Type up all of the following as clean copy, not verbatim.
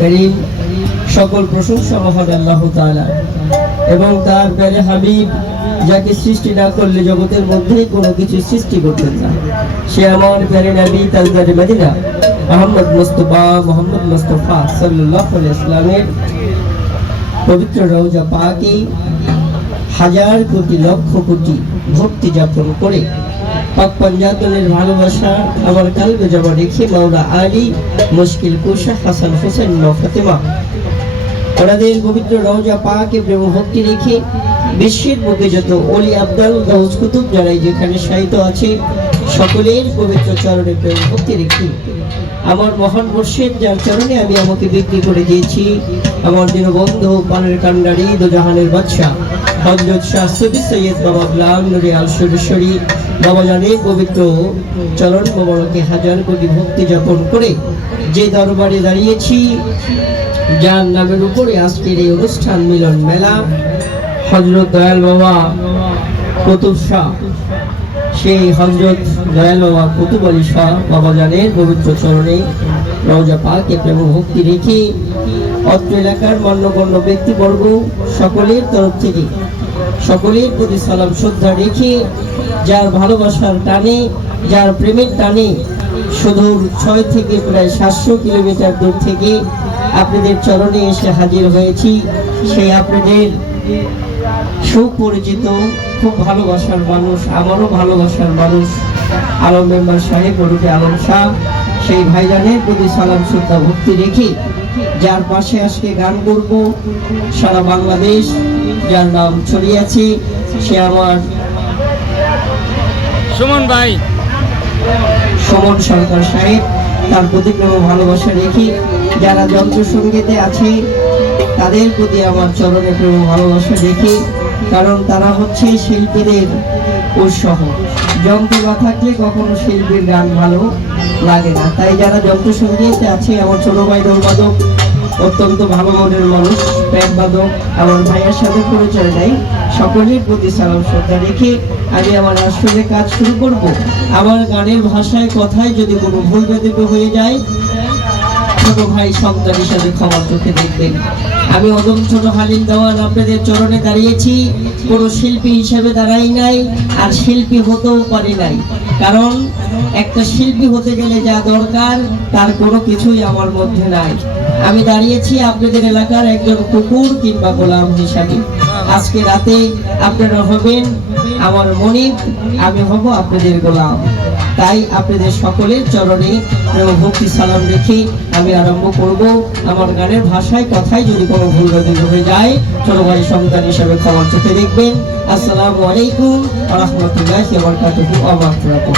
করিম, সকল প্রশংসা মহান আল্লাহ তাআলা এবং তার প্যারে হাবিব, যাকে সৃষ্টি না করলে জগতের মধ্যে কোনো কিছু সৃষ্টি করতেন না। সে আমার প্যারে নবী তাজদারে মদিনা মোহাম্মদ মুস্তাফা সাল্লাল্লাহু আলাইহি ওয়াসাল্লামের পবিত্র রওজা পাকে হাজার কোটি লক্ষ কোটি ভক্তি যাপন করে পাক পাঞ্জাতনের ভালোবাসা আমার কালবে জমা রেখে মাওলা আলী, মুশকিল কুশা, হাসান হোসেন, ফাতেমা ওনাদের পবিত্র রওজা পাকে প্রেম ভক্তি রেখে বিশ্বের বুকে যত ওলি আবদাল গাউস কুতুব যারা যেখানে সাহিত্য আছে সকলের পবিত্র চরণে প্রেম ভক্তি রেখে আমার মহান মুর্শিদ যার চরণে আমি আমাকে বিক্রি করে দিয়েছি, আমার দীনবন্ধু পানের কান্ডারি দোজাহানের বাদশা হযরত শাহ সুফি সৈয়দ বাবা গোলাম নূরে আল সুরেশ্বরী বাবা জানে পবিত্র চরণ মোবারকে হাজার কোটি ভক্তি যাপন করে যে দরবারে দাঁড়িয়েছি, যার নামের উপরে আজকের এই অনুষ্ঠান মিলন মেলা, হযরত দয়াল বাবা কুতুব শাহ, সেই হযরত দয়াল বাবা কুতুব আলী শাহ বাবা জানের পবিত্র চরণে রওজা পাকে প্রেম ভক্তি রেখে অত্র এলাকার মান্যগণ্য ব্যক্তিবর্গ সকলের তরফ থেকে সকলের প্রতি সালাম শ্রদ্ধা রেখে যার ভালোবাসার টানে, যার প্রেমের টানে সুদূর 6 থেকে প্রায় 700 কিলোমিটার দূর থেকে আপনাদের চরণে এসে হাজির হয়েছি, সেই আপনাদের সুপরিচিত খুব ভালোবাসার মানুষ, আমারও ভালোবাসার মানুষ আলম মেম্বার সাহেব ওরফে আলম শাহ, সেই ভাইজানের প্রতি সালাম শ্রদ্ধা ভক্তি রেখে যার পাশে আজকে গান করব সারা বাংলাদেশ, যার নাম ছড়িয়েছে, সে আমার সুমন ভাই, সুমন সরকার সাহেব। তার প্রতি প্রেম ভালোবাসা রেখে যারা যন্ত্রসঙ্গীতে আছে তাদের প্রতি আমার চরণে প্রেম ভালোবাসা রেখে, কারণ তারা হচ্ছে শিল্পীদের উৎসাহ। যন্ত্র না থাকলে কখনো শিল্পীর গান ভালো লাগে না। তাই যারা যন্ত্রসঙ্গীতে আছে, আমার ছোট ভাই ঢোল বাদক অত্যন্ত ভালো মনের মানুষ, প্যাক বাদক আমার ভাইয়ের সাথে পরিচয় নেই, সকলের প্রতি সালাম শ্রদ্ধা রেখে আমি আমার আসলে কাজ শুরু করব। আমার গানের ভাষায় কথায় যদি কোনো ভুল ব্যতীত হয়ে যায়, ছোট ভাই সন্তান হিসাবে ক্ষমার চোখে দেখবেন। আমি অদম ছোট হালিম দেওয়ান আপনাদের চরণে দাঁড়িয়েছি, কোনো শিল্পী হিসেবে দাঁড়াই নাই, আর শিল্পী হতেও পারি নাই, কারণ একটা শিল্পী হতে গেলে যা দরকার তার কোনো কিছুই আমার মধ্যে নাই। আমি দাঁড়িয়েছি আপনাদের এলাকার একজন কুকুর কিংবা গোলাম হিসাবে। আজকে রাতে আপনারা হবেন আমার মনিব, আমি হব আপনাদের গোলাম। তাই আপনাদের সকলের চরণে ভক্তি সালাম রেখে আমি আরম্ভ করব। আমার গানের ভাষায় কথায় যদি কোনো ভুল ত্রুটি হয়ে যায়, ছোট ভাই সন্তান হিসেবে ক্ষমার চোখে দেখবেন। আসসালামু আলাইকুম ওয়া রাহমাতুল্লাহি ওয়া বারাকাতুহু।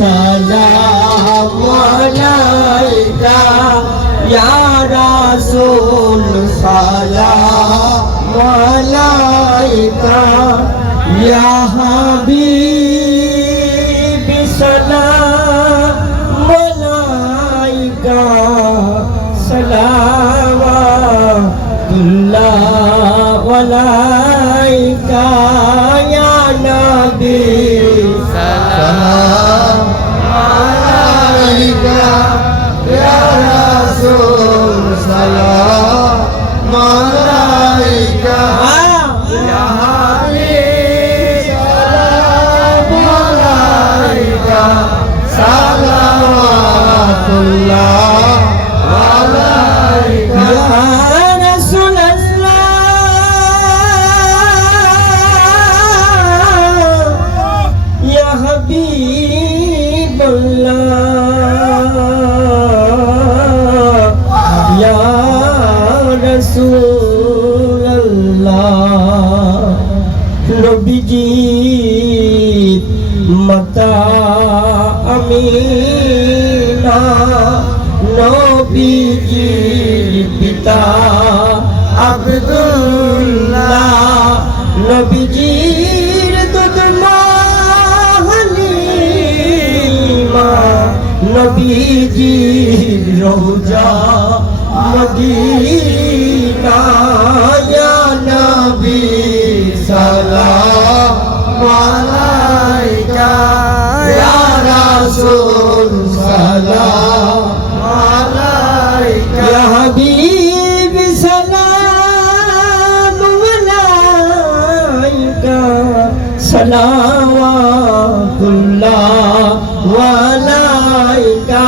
सलाम अलैका या रसूल सलाम अलैका या हबीब सलाम अलैका सलावतुल्लाह अलैका या नबी सलाम अलैका या रसूल सलाम अलैका या हबीब सलाम अलैका सलावतुल्लाह अलैका या रसूल अल्लाह या Habiballah Ya Rasulullah Nabiji Mata Amina Nabiji Pita Abdullah Nabijir Dudma Halima Nabijir Roja Madina Ya Nabi Salam Alaika Ya Rasul Salam Alaika Ya Habib Salam Alaika Salawatullah Walaika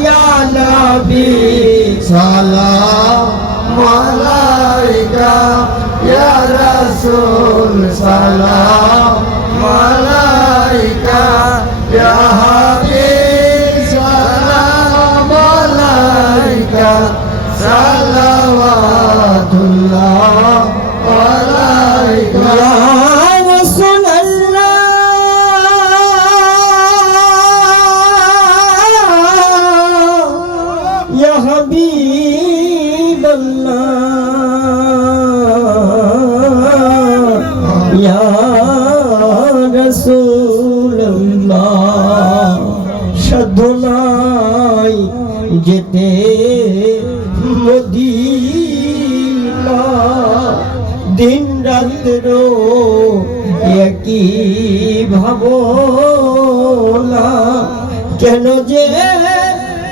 Ya Nabi Salam Alaika Ya Rasul Salam Alaika Ya Habib Salam Alaika Salawatullah Alaika Ya Rasulullah Ya Habiballah Ya Rasulullah সাধনাই যেতে Medina দিন রাত্র একই ভাবনা কেন যে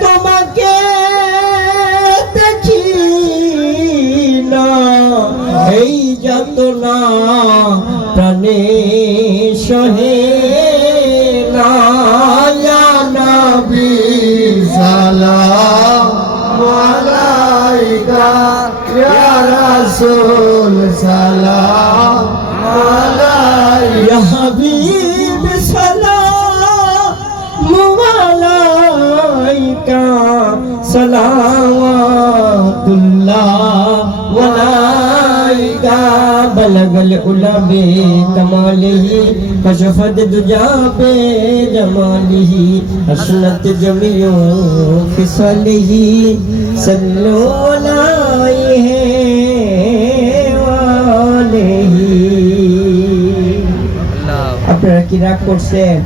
তোমাকে দেখি না এই যাতনা প্রাণে সহে না ইয়া নবী সালাম আলাইকা ইয়া রাসূল সালাম আলাইকা ইয়া হাবিব সালাম আলাইকা সালাওয়াতুল্লাহ আলাইকা বলগল উলাবে কমালিহি কশফত দুজা পে জমালিহি হসনত জমিয়ো ফিসলিহি সল্লু আলাইহি ওয়ালিহি আপনারা কি রাগ করছেন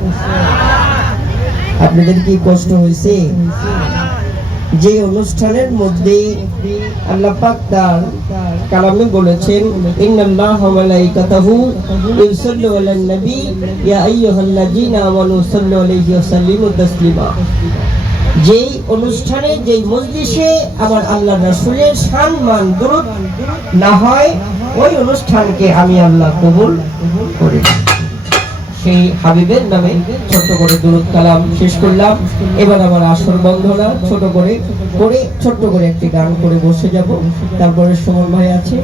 আপনাদের কি কষ্ট হয়েছে যে অনুষ্ঠানের মধ্যে আল্লাহ পাক তার কালামে বলেছেন ইন্নাল্লাহা ওয়া মালাইকাতাহু ইউসাল্লু আলান নবী ইয়া আইয়ুহাল্লাযীনা আমানু সাল্লু আলাইহি ওয়া সাল্লিমু তাসলিমা যেই অনুষ্ঠানে যেই মজলিসে আমার আল্লাহর রাসূলের সম্মান দরুদ না হয় ওই অনুষ্ঠানকে আমি আল্লাহ কবুল করি সেই হাবিবের নামে ছোট করে দুরূদ কালাম শেষ করলাম এবার আমার আসর বন্ধনা ছোট করে ছোট করে একটি গান করে বসে যাব তারপরে সুমন ভাই আছে